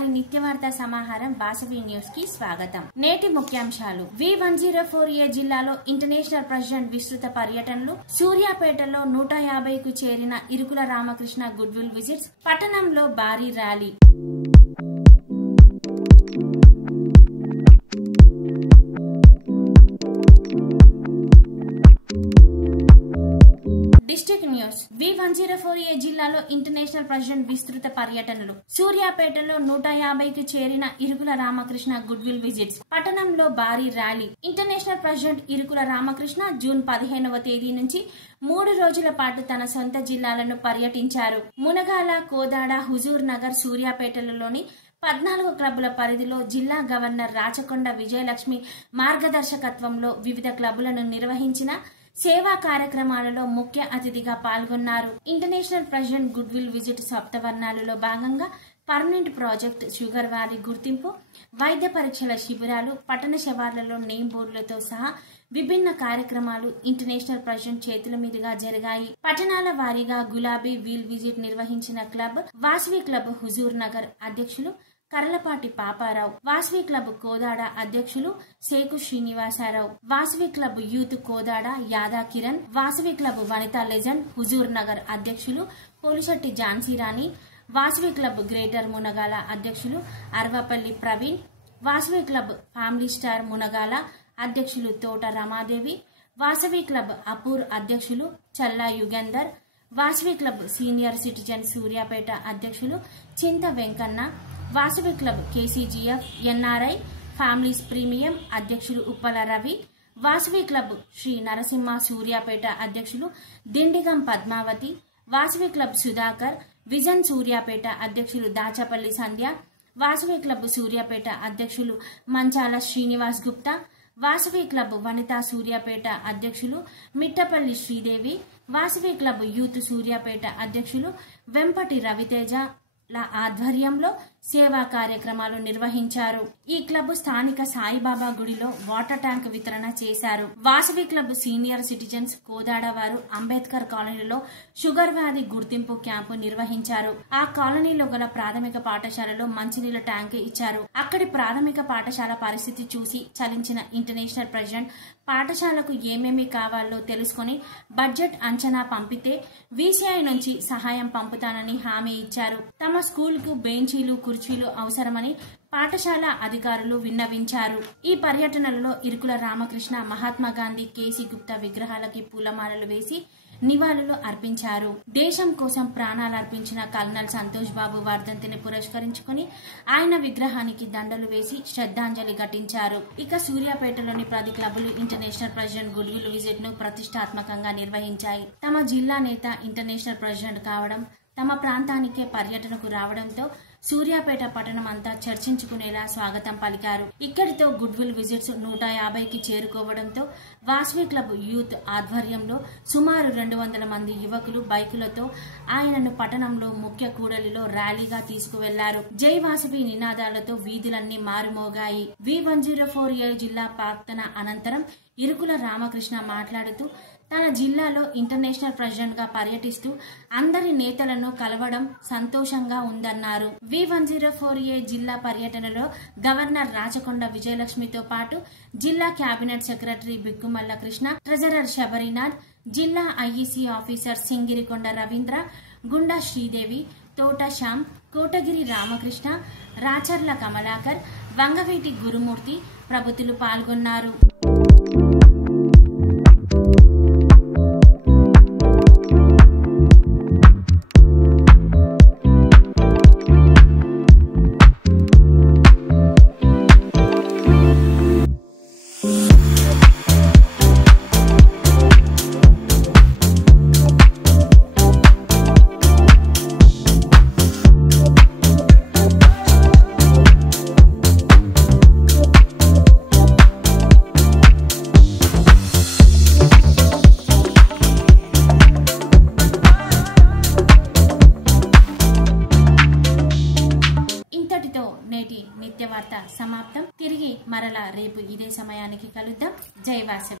వారి నిత్యవార్తా సమాహారం వాసవి న్యూస్ కి స్వాగతం. నేటి ముఖ్యాంశాలు. V104A జిల్లాలో ఇంటర్నేషనల్ ప్రెసిడెంట్ విస్తృత పర్యటనలు. సూర్యాపేటలో 150కు చేరిన ఇరుకుల రామకృష్ణ గుడ్విల్ విజిట్స్. పట్టణంలో భారీ ర్యాలీ. District news. V104A జిల్లాలో ఇంటర్నేషనల్ ప్రెసిడెంట్ విస్తృత పర్యటనలు. సూర్యాపేటలో 150కు చేరిన ఇరుకుల రామకృష్ణ గుడ్విల్ విజిట్స్. పట్టణంలో భారీ rally. International president Irukula Ramakrishna June 15వ తేదీ నుంచి 3 రోజుల పాటు తన సొంత జిల్లాలను పర్యటించారు. మునగాల, కోదాడ, హుజూర్ నగర్, సూర్యాపేటలలోని 14 క్లబ్బుల పరిధిలో జిల్లా గవర్నర్ రాచకొండ విజయలక్ష్మి మార్గదర్శకత్వంలో వివిధ క్లబ్బులను నిర్వహించిన సేవా కార్యక్రమాలలో ముఖ్య అతిథిగా పాల్గొన్నారు. ఇంటర్నేషనల్ ప్రెసిడెంట్ గుడ్విల్ విజిట్ సప్తవర్ణాలలో భాగంగా పర్మనెంట్ ప్రాజెక్ట్, షుగర్ వ్యాలీ గుర్తింపు, వైద్య పరీక్షల శిబిరాలు, పట్టణ శివార్లలో నేమ్ బోర్డులతో సహా విభిన్న కార్యక్రమాలు ఇంటర్నేషనల్ ప్రెసిడెంట్ చేతుల మీదుగా జరిగాయి. పట్టణాల వారీగా గులాబీ వీల్ విజిట్ నిర్వహించిన క్లబ్ వాసవి క్లబ్ హుజూర్ నగర్ అధ్యక్షులు కరలపాటి పాపారావు, వాసవి క్లబ్ కోదాడ అధ్యక్షులు Seku Srinivasarao, Vasavi club youth Kodad Yada Kiran, Vasavi club Vanitha legend Huzur Nagar అధ్యక్షులు పోలిశెట్టి ఝాన్సీరాణి, వాసవి క్లబ్ గ్రేటర్ మునగాల అధ్యక్షులు Arvapalli Praveen, Vasavi club family star Munagala అధ్యక్షులు తోట రమాదేవి, వాసవి క్లబ్ అపూర్ అధ్యక్షులు Challa Yugandhar, Vasavi club senior citizen Suryapet అధ్యక్షులు Chinta Venkanna, Vasavi club KCGF NRI families premium అధ్యక్షులు ఉప్పల రవి, వాసవి క్లబ్ శ్రీ నరసింహ సూర్యాపేట అధ్యక్షులు దిండిగం పద్మావతి, వాసవి క్లబ్ సుధాకర్ విజన్ సూర్యాపేట అధ్యక్షులు దాచపల్లి సంధ్య, వాసవి క్లబ్ సూర్యాపేట అధ్యక్షులు మంచాల శ్రీనివాస్ గుప్తా, వాసవి క్లబ్ వనితా సూర్యాపేట అధ్యక్షులు మిట్టపల్లి శ్రీదేవి, వాసవి క్లబ్ యూత్ సూర్యాపేట అధ్యక్షులు వెంపటి రవితేజ ఆధ్వర్యంలో సేవా కార్యక్రమాలు నిర్వహించారు. ఈ క్లబ్ స్థానిక సాయిబాబా గుడిలో వాటర్ ట్యాంక్ వితరణ చేశారు. Vasavi club senior citizens Kodad వారు అంబేద్కర్ కాలనీలో షుగర్ వ్యాధి గుర్తింపు క్యాంపు నిర్వహించారు. ఆ కాలనీలో గల ప్రాథమిక పాఠశాలలో మంచినీళ్ల ట్యాంక్ ఇచ్చారు. అక్కడి ప్రాథమిక పాఠశాల పరిస్థితి చూసి చలించిన ఇంటర్నేషనల్ ప్రెసిడెంట్ పాఠశాలకు ఏమేమి కావాలో తెలుసుకుని బడ్జెట్ అంచనా పంపితే VCI నుంచి సహాయం పంపుతానని హామీ ఇచ్చారు. తమ స్కూల్ కు బెంచీలు, కుర్చీలు అవసరమని పాఠశాల అధికారులు విన్నవించారు. ఈ పర్యటనలలో ఇరుకుల రామకృష్ణ మహాత్మా గాంధీ, కేసీ గుప్తా విగ్రహాలకి పూలమాలలు వేసి నివాళులు అర్పించారు. దేశం కోసం ప్రాణాలర్పించిన కల్నల్ సంతోష్ బాబు వర్ధంతిని పురస్కరించుకుని ఆయన విగ్రహానికి దండలు వేసి శ్రద్ధాంజలి ఘటించారు. ఇక సూర్యాపేటలోని 10 క్లబ్బులు ఇంటర్నేషనల్ ప్రెసిడెంట్ గుడ్విల్ విజిట్ ను ప్రతిష్టాత్మకంగా నిర్వహించాయి. తమ జిల్లా నేత ఇంటర్నేషనల్ ప్రెసిడెంట్ కావడం, తమ ప్రాంతానికే పర్యటనకు రావడంతో సూర్యాపేట పట్టణం అంతా చర్చించుకునేలా స్వాగతం పలికారు. ఇక్కడితో గుడ్విల్ విజిట్స్ 150కి చేరుకోవడంతో వాసవి క్లబ్ యూత్ ఆధ్వర్యంలో సుమారు 200 మంది యువకులు బైకులతో ఆయనను పట్టణంలో ముఖ్య కూడలిలో ర్యాలీగా తీసుకువెళ్లారు. జై వాసవి నినాదాలతో వీధులన్నీ మారుమోగాయి. V104A జిల్లా ప్రార్థన అనంతరం ఇరుకుల రామకృష్ణ మాట్లాడుతూ తన జిల్లాలో ఇంటర్నేషనల్ ప్రెసిడెంట్ గా పర్యటిస్తూ అందరి నేతలను కలవడం సంతోషంగా ఉందన్నారు. V104A జిల్లా పర్యటనలో గవర్నర్ రాచకొండ విజయలక్ష్మితో పాటు జిల్లా cabinet secretary Bikkumalla Krishna, treasurer Sabarinath, జిల్లా IEC ఆఫీసర్ సింగిరికొండ రవీంద్ర, గుండా శ్రీదేవి, తోట శ్యామ్, కోటగిరి రామకృష్ణ, రాచర్ల కమలాకర్, వంగవీటి గురుమూర్తి ప్రభుతులు పాల్గొన్నారు. నేటి నిత్య వార్త సమాప్తం. తిరిగి మరలా రేపు ఇదే సమయానికి కలుద్దాం. జై వాసవి.